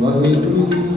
благий друг.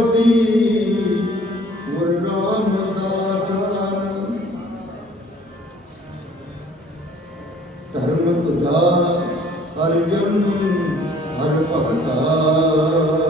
ਜੋਤੀ ਗੁਰ ਰਾਮਦਾਸ ਹਰਨ ਧਰਮ ਤੁਧਾ ਹਰ ਜਨ ਹਰ ਭਗਤਾ।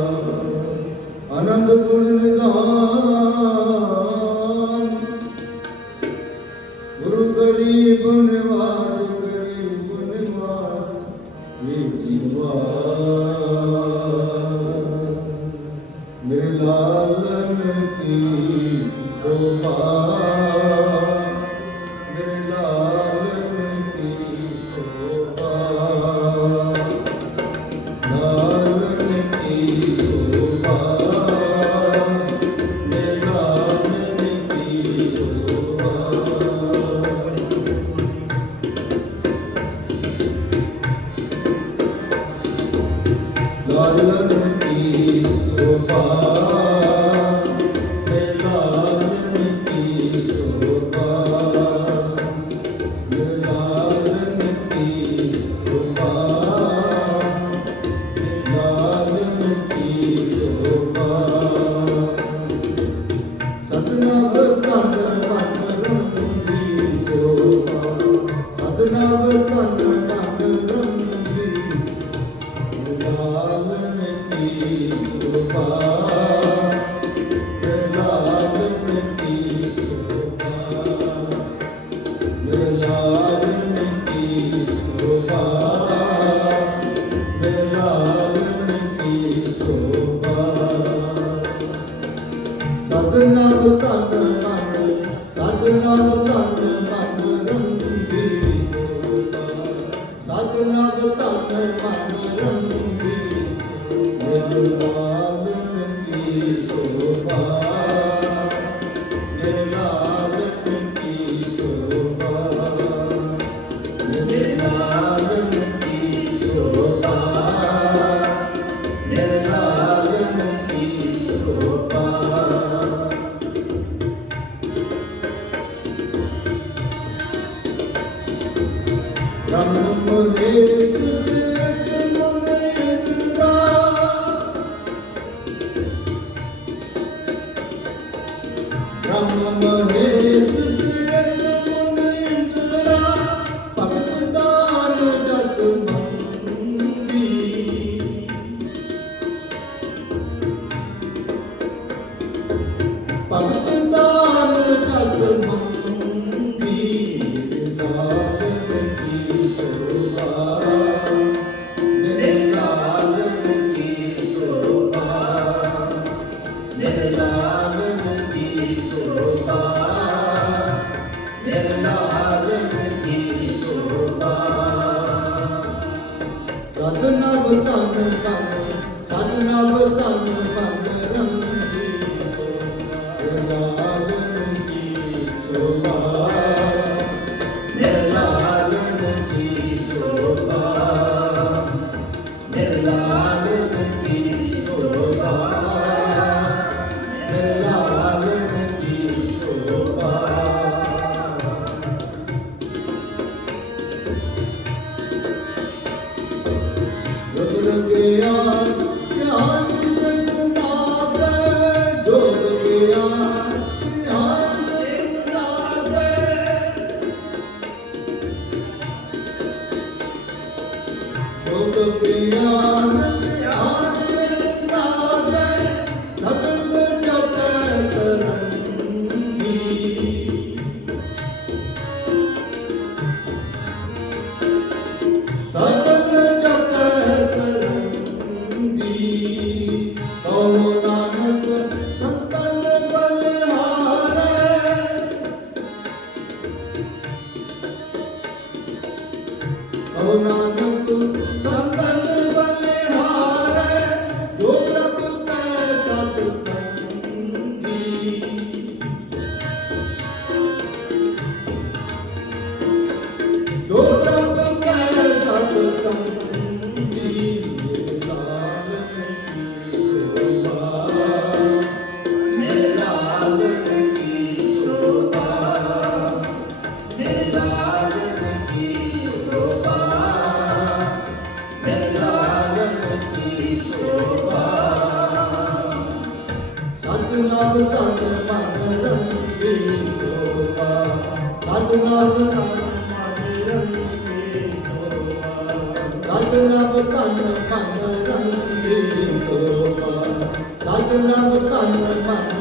ਸਤਨਾਮ ਧਨ ਮਨ ਰੰਗੀ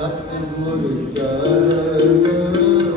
ਸਤਿਗੁਰ ਚਰਨ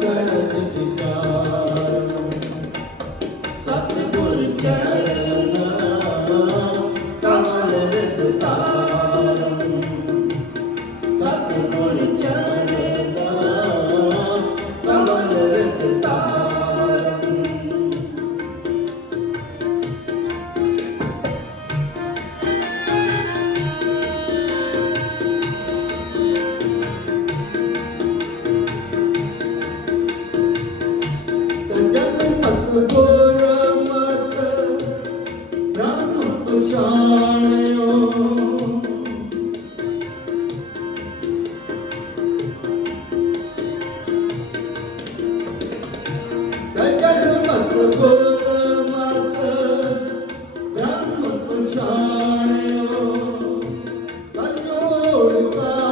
ਗੁਣ ਸਹਿਜ ਵਿਚਾਰ ਸਤਿਗੁਰ ਚਰਨ ਪਛਾਣਿਓ ਕਜੋੜ ਕਾਰ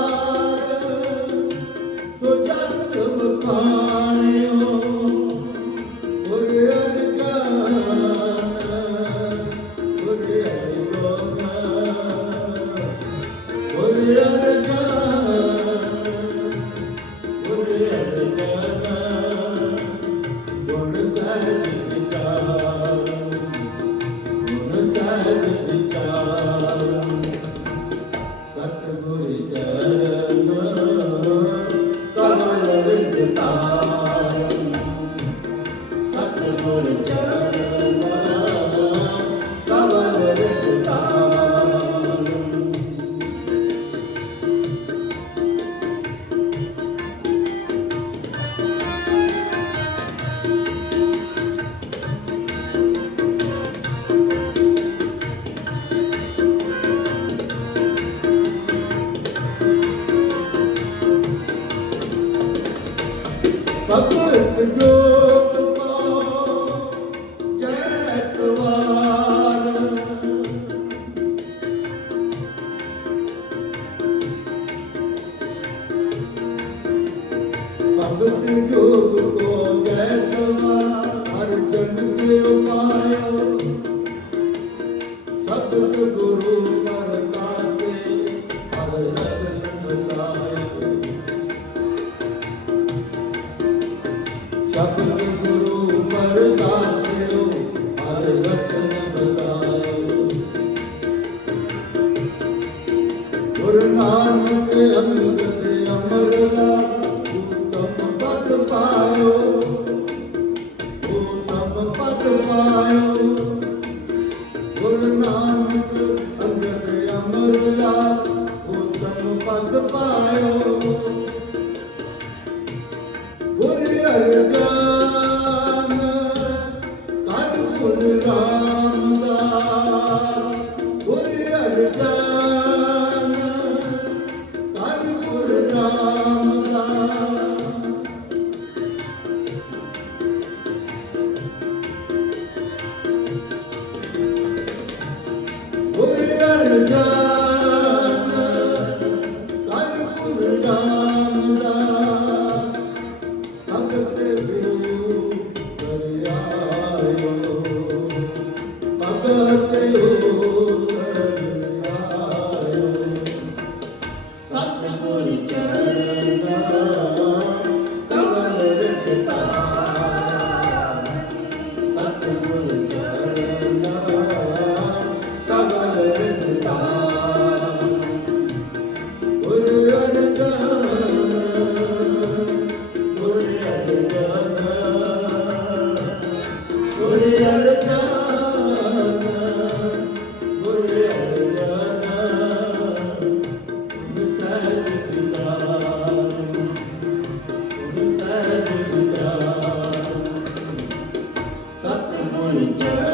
Yeah.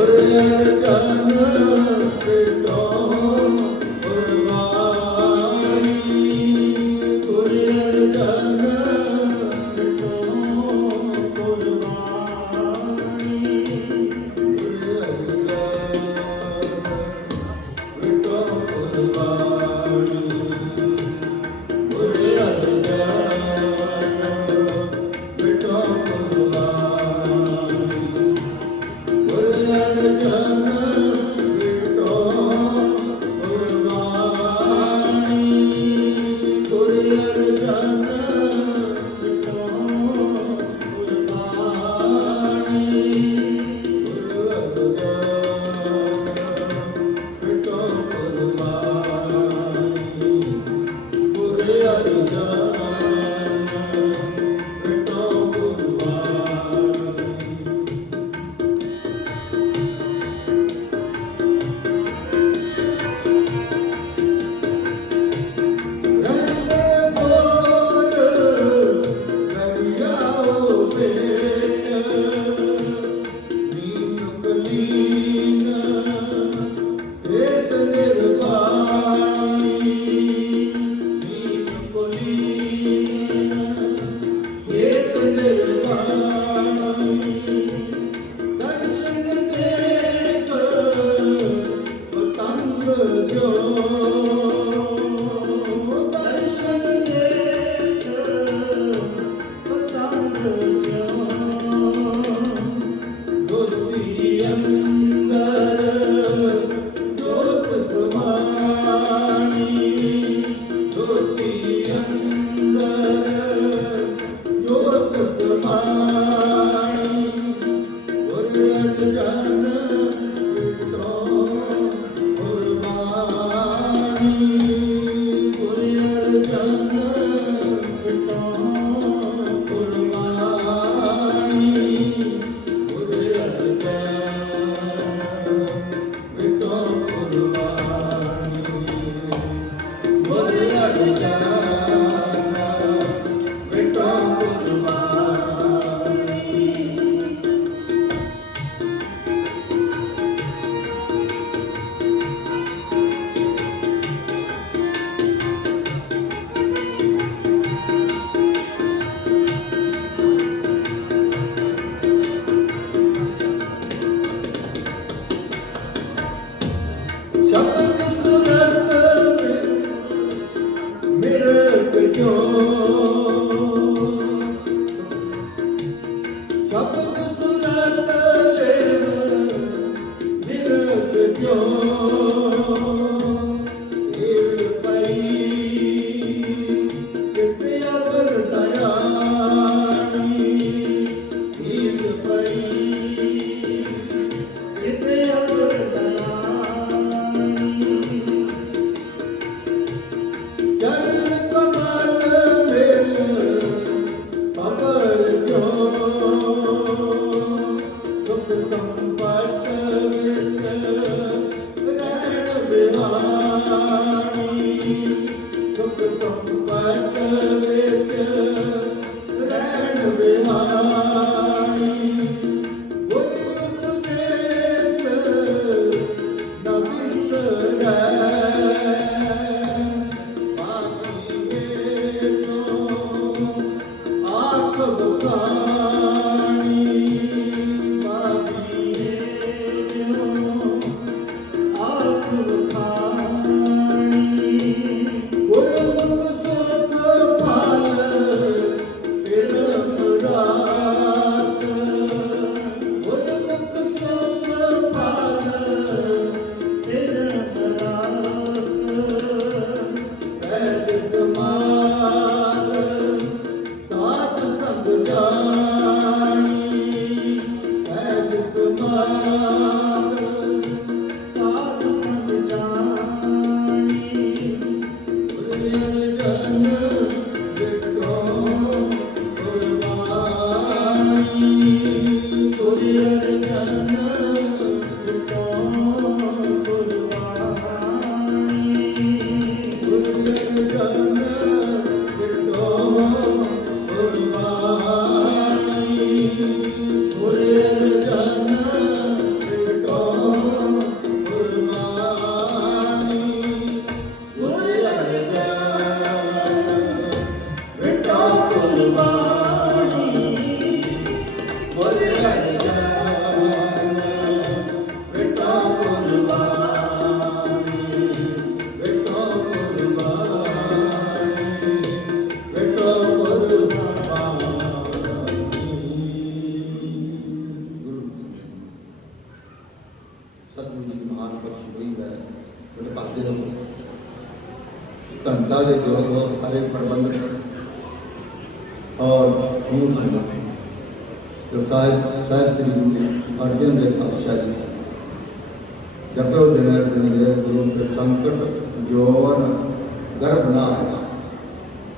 ਹੋਇਆ ਜਨ ਬੇਟਾ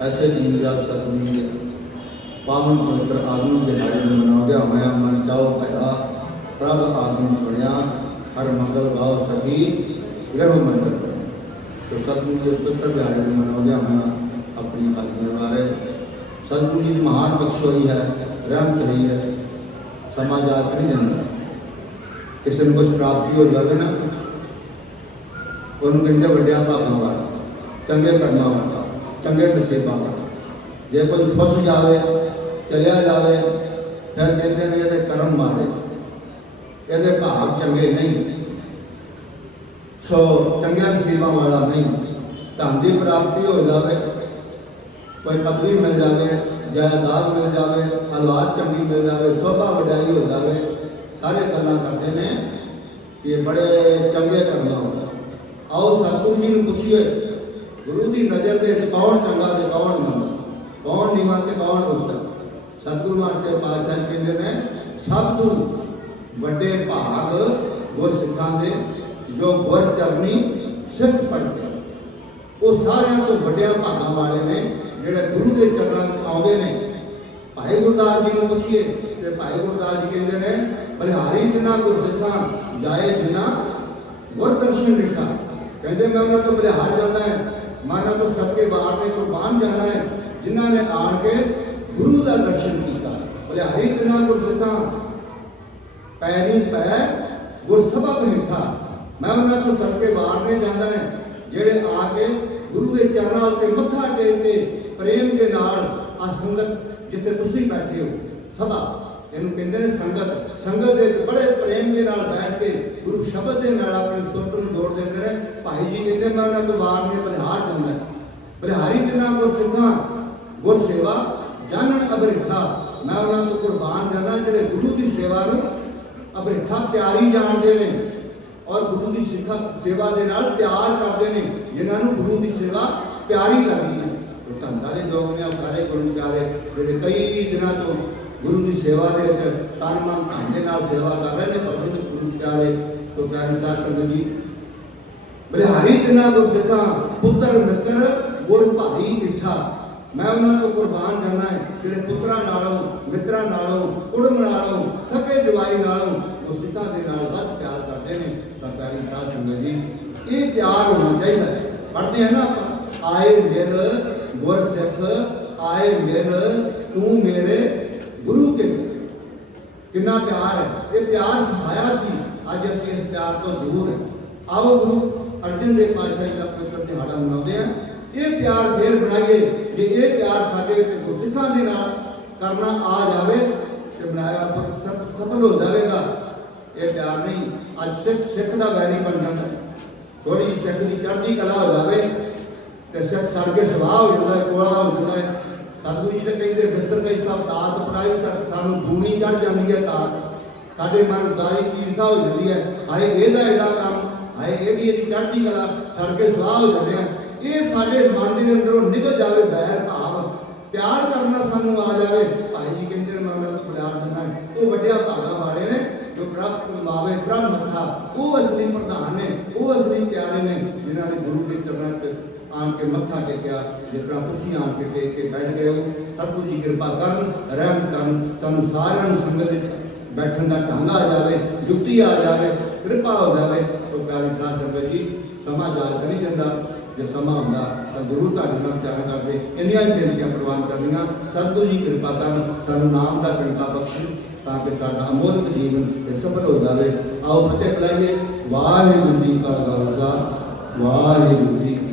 ਐਸੇ ਦੀਨ ਦਿਆਲ ਦੇ ਪਾਵਨ ਪਵਿੱਤਰ ਆਗਮਨ ਦੇ ਨਾਲ ਨੂੰ ਮਨਾਉਂਦਿਆਂ ਮਨ ਚਾਉ ਭਇਆ, ਪ੍ਰਭ ਆਗਮਨ ਸੁਣਿਆ, ਹਰ ਮੰਗਲ ਭਾਵ ਸਭੀ ਗ੍ਰਹ ਮੰਡਲ ਤੋ। ਸਤਿਗੁਰੂ ਦੇ ਪਵਿੱਤਰ ਦਿਹਾੜੇ ਨੂੰ ਮਨਾਉਂਦਿਆਂ ਹੋਇਆ ਆਪਣੀ ਹਾਜ਼ਰੀ ਬਾਰੇ ਸਤਿਗੁਰੂ ਜੀ ਦੀ ਮਹਾਨ ਬਖਸ਼ ਹੋਈ ਹੈ, ਰਹਿਮਤ ਹੋਈ ਹੈ। ਸਮਾਂ ਜਾਤ ਨਹੀਂ ਜਾਂਦਾ। ਕਿਸੇ ਨੂੰ ਕੁਝ ਪ੍ਰਾਪਤੀ ਹੋ ਜਾਵੇ ਨਾ, ਉਹਨੂੰ ਕਹਿੰਦੇ ਵੱਡਿਆਂ ਭਾਗਾਂ ਵਾਲਾ, ਚੰਗੇ ਕਰਮਾਂ ਵਾਲਾ। ਚੰਗੇ ਨਸੀਬਾਂ ਵਾਲਾ ਜੇ ਕੋਈ ਫਸ ਜਾਵੇ, ਚਲਿਆ ਜਾਵੇ, ਫਿਰ ਕਹਿੰਦੇ ਨੇ ਇਹਦੇ ਕਰਮ ਮਾੜੇ। ਇਹਦੇ ਭਾਗ ਚੰਗੇ ਨਹੀਂ। ਸੋ ਚੰਗੀਆਂ ਨਸੀਬਾਂ ਵਾਲਾ ਨਹੀਂ। ਧਨ ਦੀ ਪ੍ਰਾਪਤੀ ਹੋ ਜਾਵੇ, ਕੋਈ ਪਦਵੀ ਮਿਲ ਜਾਵੇ, ਜਾਇਦਾਦ ਮਿਲ ਜਾਵੇ ਹਾਲਾਤ ਚੰਗੀ ਮਿਲ ਜਾਵੇ, ਸੋਭਾ ਵਡਾਈ ਹੋ ਜਾਵੇ, ਸਾਰੇ ਗੱਲਾਂ ਕਰਦੇ ਨੇ ਇਹ ਬੜੇ ਚੰਗੇ ਕਰਨਾ ਹੁੰਦਾ ਆਓ ਸਤਿਗੁਰੂ ਜੀ ਨੂੰ ਪੁੱਛੀਏ ਗੁਰੂ ਦੀ ਨਜ਼ਰ ਦੇ ਵਿੱਚ ਕੌਣ ਚੰਗਾ ਤੇ ਕੌਣ ਮੰਦਾ? ਕੌਣ ਨਿਮਾ ਤੇ ਕੌਣ ਉੱਤਮ ਸਤਿਗੁਰੂ ਮਹਾਰਾਜ ਦੇ ਪਾਤਸ਼ਾਹ ਕਹਿੰਦੇ ਨੇ, ਸਭ ਤੋਂ ਵੱਡੇ ਭਾਗ ਗੁਰ ਦੇ ਜੋ ਗੁਰ ਚਰਨੀ, ਸਿੱਖ ਪੜਦੇ ਉਹ ਸਾਰਿਆਂ ਤੋਂ ਵੱਡਿਆਂ ਭਾਗਾਂ ਵਾਲੇ ਨੇ, ਜਿਹੜੇ ਗੁਰੂ ਦੇ ਚਰਨਾਂ ਵਿੱਚ ਆਉਂਦੇ ਨੇ। ਭਾਈ ਗੁਰਦਾਸ ਜੀ ਨੂੰ ਪੁੱਛੀਏ, ਤੇ ਭਾਈ ਗੁਰਦਾਸ ਜੀ ਕਹਿੰਦੇ ਨੇ, ਬਲਿਹਾਰੀ ਜਿਨ੍ਹਾਂ ਗੁਰਸਿੱਖਾਂ ਜਾਏ ਜਿਨ੍ਹਾਂ ਗੁਰ ਰਿਸ਼ਾ ਕਹਿੰਦੇ, ਮੈਂ ਉਹਨਾਂ ਤੋਂ ਬਲਿਹਾਰ ਜਾਂਦਾ ਹੈ। ਮੈਂ ਉਹਨਾਂ ਤੋਂ ਸਦਕੇ ਬਾਹਰ ਤੇ ਕੁਰਬਾਨ ਜਾਣਾ ਹੈ, ਜਿਨ੍ਹਾਂ ਨੇ ਆਣ ਕੇ ਗੁਰੂ ਦਾ ਦਰਸ਼ਨ ਕੀਤਾ। ਬਲਿਹਾਰੀ ਜਿਨ੍ਹਾਂ ਗੁਰ ਸਿੱਖਾਂ ਪੈਰੀ ਪੈ ਗੁਰ ਸਭਾ ਬੈਠਾ ਮੈਂ ਉਹਨਾਂ ਤੋਂ ਸਦਕੇ ਬਾਹਰ ਨੇ ਜਾਂਦਾ ਹੈ, ਜਿਹੜੇ ਆ ਕੇ ਗੁਰੂ ਦੇ ਚਰਨਾਂ ਉੱਤੇ ਮੱਥਾ ਟੇਕ ਕੇ ਪ੍ਰੇਮ ਦੇ ਨਾਲ ਆ ਸੰਗਤ ਜਿੱਥੇ ਤੁਸੀਂ ਬੈਠੇ ਹੋ, ਸਭਾ ਇਹਨੂੰ ਕਹਿੰਦੇ ਨੇ ਸੰਗਤ। ਸੰਗਤ ਦੇ ਬੜੇ ਪ੍ਰੇਮ ਦੇ ਨਾਲ ਬੈਠ ਕੇ ਗੁਰੂ ਸ਼ਬਦ ਦੇ ਨਾਲ ਆਪਣੇ ਸੁਰਤ ਨੂੰ ਜੋੜ ਦਿੰਦੇ ਨੇ। ਭਾਈ ਜੀ ਕਹਿੰਦੇ, ਮੈਂ ਉਹਨਾਂ ਤੋਂ ਬਾਹਰ ਨੇ ਬਲਿਹਾਰ ਜਾਂਦਾ ਬਲਿਹਾਰੀ ਜਿਨ੍ਹਾਂ ਗੁਰ ਸਿੱਖਾਂ ਗੁਰ ਸੇਵਾ ਜਾਣਨ ਅਬਰਿਠਾ। ਮੈਂ ਉਹਨਾਂ ਤੋਂ ਕੁਰਬਾਨ ਜਾਣਾ ਜਿਹੜੇ ਗੁਰੂ ਦੀ ਸੇਵਾ ਨੂੰ ਅਬਰਿਠਾ ਪਿਆਰੀ ਜਾਣਦੇ ਨੇ ਔਰ ਗੁਰੂ ਦੀ ਸਿੱਖਾ, ਸੇਵਾ ਦੇ ਨਾਲ ਪਿਆਰ ਕਰਦੇ ਨੇ। ਜਿਨ੍ਹਾਂ ਨੂੰ ਗੁਰੂ ਦੀ ਸੇਵਾ ਪਿਆਰੀ ਲੱਗਦੀ ਹੈ। ਉਹ ਧੰਦਾ ਦੇ ਲੋਕ ਨੇ ਸਾਰੇ ਗੁਰੂ ਪਿਆਰੇ ਜਿਹੜੇ ਕਈ ਦਿਨਾਂ ਤੋਂ ਗੁਰੂ ਦੀ ਸੇਵਾ ਦੇ ਵਿੱਚ ਤਨ ਮਨ ਧਨ ਦੇ ਨਾਲ ਸੇਵਾ ਕਰ ਰਹੇ ਨੇ ਪ੍ਰਬੰਧ ਗੁਰੂ ਪਿਆਰੇ ਸੋ ਪਿਆਰੀ ਸਾਧ ਸੰਗਤ ਜੀ। ਬਲਿਹਾਰੀ ਜਿਨ੍ਹਾਂ ਗੁਰ ਸਿੱਖਾਂ ਪੁੱਤਰ, ਮਿੱਤਰ, ਗੁਰ, ਭਾਈ ਇਠਾ ਮੈਂ ਉਹਨਾਂ ਤੋਂ ਕੁਰਬਾਨ ਜਾਣਾ ਹੈ, ਜਿਹੜੇ ਪੁੱਤਰਾਂ ਨਾਲੋਂ, ਮਿੱਤਰਾਂ ਨਾਲੋਂ, ਕੁੜਮ ਨਾਲੋਂ, ਸਕੇ ਜਵਾਈ ਨਾਲੋਂ, ਉਹ ਸਿੱਖਾਂ ਦੇ ਨਾਲ ਵੱਧ ਪਿਆਰ ਕਰਦੇ ਨੇ ਤਾਂ ਪਿਆਰੀ ਸਾਧ ਸੰਗਤ ਜੀ। ਇਹ ਪਿਆਰ ਹੋਣਾ ਚਾਹੀਦਾ। ਹੈ ਪੜ੍ਹਦੇ ਹਨ ਨਾ ਆਪਾਂ, ਆਏ ਮਿਲ ਗੁਰ ਸਿੱਖ, ਆਏ ਮਿਲ ਤੂੰ ਮੇਰੇ ਗੁਰੂ ਕੇ ਕਿੰਨਾ ਪਿਆਰ ਹੈ। ਇਹ ਪਿਆਰ ਸਿਖਾਇਆ ਸੀ। ਅੱਜ ਅਸੀਂ ਇਸ ਪਿਆਰ ਤੋਂ ਦੂਰ ਹਾਂ। ਆਓ ਗੁਰੂ ਅਰਜਨ ਦੇਵ ਪਾਤਸ਼ਾਹ ਜੀ ਦਾ ਪਵਿੱਤਰ ਦਿਹਾੜਾ ਮਨਾਉਂਦੇ ਆ ਇਹ ਪਿਆਰ ਫੇਰ ਬਣਾਈਏ। ਜੇ ਇਹ ਪਿਆਰ ਸਾਡੇ ਵਿੱਚ ਗੁਰਸਿੱਖਾਂ ਦੇ ਨਾਲ ਕਰਨਾ ਆ ਜਾਵੇ ਤੇ ਬਣਾਇਆ ਪਰ ਸਫਲ ਹੋ ਜਾਵੇਗਾ। ਇਹ ਪਿਆਰ ਨਹੀਂ, ਅੱਜ ਸਿੱਖ ਸਿੱਖ ਦਾ ਵੈਰੀ ਬਣ ਜਾਂਦਾ ਹੈ। ਥੋੜੀ ਜਿਹੀ ਸਿੱਖ ਦੀ ਚੜ੍ਹਦੀ ਕਲਾ ਹੋ ਜਾਵੇ ਤੇ ਸਿੱਖ ਸੜ ਕੇ ਸਵਾਹ ਹੋ ਜਾਂਦਾ ਹੈ, ਕੋਲਾ ਹੋ ਜਾਂਦਾ ਹੈ। ਸਾਧੂ ਜੀ ਤਾਂ ਕਹਿੰਦੇ ਵਿਸਰ ਗਈ ਸਭ ਦਾਤ ਪ੍ਰਾਈ ਸਾਨੂੰ ਦੂਣੀ ਚੜ ਜਾਂਦੀ ਹੈ ਤਾਰ ਸਾਡੇ ਮਨ ਉਦਾਰੀ ਈਰਖਾ ਹੋ ਜਾਂਦੀ ਹੈ। ਹਾਏ, ਇਹਦਾ ਐਡਾ ਕੰਮ, ਹਾਏ, ਇਹਦੀ ਇਹਦੀ ਚੜ੍ਹਦੀ ਕਲਾ ਸੜ ਕੇ ਸਵਾਹ ਹੋ ਜਾਂਦੇ ਆ। ਇਹ ਸਾਡੇ ਮਨ ਦੇ ਅੰਦਰੋਂ ਨਿਕਲ ਜਾਵੇ ਬੈਰ ਭਾਵ। ਪਿਆਰ ਕਰਨਾ ਸਾਨੂੰ ਆ ਜਾਵੇ। ਭਾਈ ਜੀ ਕਹਿੰਦੇ ਨੇ, ਮੈਂ ਉਹਨਾਂ ਤੋਂ ਪਿਆਰ ਦਿੰਦਾ ਉਹ ਵੱਡਿਆ ਭਾਗਾ ਵਾਲੇ ਨੇ, ਜੋ ਪ੍ਰਭ ਮਾਵੇ ਬ੍ਰਹਮ ਮੱਥਾ, ਉਹ ਅਸਲੀ ਪ੍ਰਧਾਨ ਨੇ, ਉਹ ਅਸਲੀ ਪਿਆਰੇ ਨੇ, ਜਿਨ੍ਹਾਂ ਨੇ ਗੁਰੂ ਦੇ ਚਰਨਾਂ 'ਚ ਆਣ ਕੇ ਮੱਥਾ ਟੇਕਿਆ ਜਿਸ ਤਰ੍ਹਾਂ ਤੁਸੀਂ ਆਣ ਕੇ ਟੇਕ ਕੇ ਬੈਠ ਗਏ ਹੋ, ਸਤਿਗੁਰੂ ਜੀ ਕਿਰਪਾ ਕਰਨ ਰਹਿਮਤ ਕਰਨ, ਸਾਨੂੰ ਸਾਰਿਆਂ ਨੂੰ ਸੰਗਤ ਵਿੱਚ ਬੈਠਣ ਦਾ ਢੰਗ ਆ ਜਾਵੇ, ਜੁਗਤੀ ਆ ਜਾਵੇ, ਕਿਰਪਾ ਹੋ ਜਾਵੇ। ਤੋ ਪਿਆਰੀ ਸਾਹਿਬ ਸੰਗਤ ਜੀ, ਸਮਾਂ ਯਾਦ ਨਹੀਂ ਜਾਂਦਾ। ਜੇ ਸਮਾਂ ਹੁੰਦਾ, ਤਾਂ ਜ਼ਰੂਰ ਤੁਹਾਡੇ ਨਾਲ ਵਿਚਾਰ ਕਰਦੇ। ਇੰਨੀਆਂ ਹੀ ਬੇਨਤੀਆਂ ਪ੍ਰਵਾਨ ਕਰਨੀਆਂ। ਸਤਿਗੁਰੂ ਜੀ ਕਿਰਪਾ ਕਰਨ, ਸਾਨੂੰ ਨਾਮ ਦਾ ਕਣਕਾ ਬਖਸ਼ਣ ਤਾਂ ਕਿ ਸਾਡਾ ਅਮੋਲਕ ਜੀਵਨ ਇਹ ਸਫਲ ਹੋ ਜਾਵੇ। ਆਓ ਫਤਿਹ ਬੁਲਾਈਏ ਵਾਹਿਗੁਰੂ ਜੀ ਕਾ ਖਾਲਸਾ, ਵਾਹਿਗੁਰੂ ਜੀ